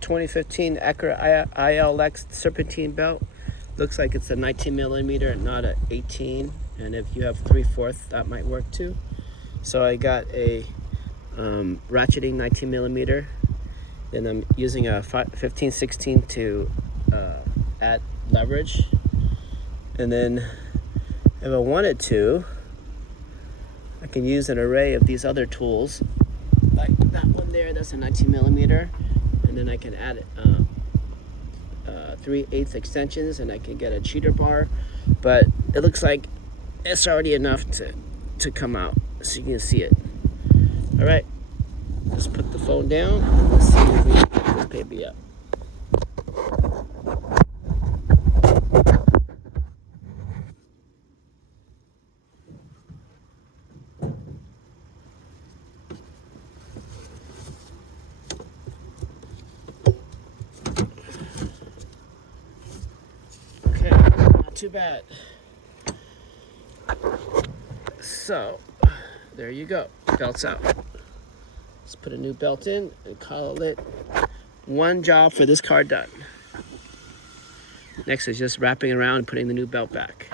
2015 Acura ILX serpentine belt. Looks like it's a 19 millimeter, not a 18. And if you have 3/4, that might work too. So I got a ratcheting 19 millimeter. Then I'm using a 15/16 to add leverage. And then if I wanted to, I can use an array of these other tools, like that one there, that's a 19 millimeter. And then I can add 3/8 extensions, and I can get a cheater bar. But it looks like it's already enough to come out, so you can see it. All right, let's put the phone down and let's see if we can pick this baby up. Okay, not too bad. So, there you go, belt's out. Let's put a new belt in and call it one job for this car done. Next is just wrapping around and putting the new belt back.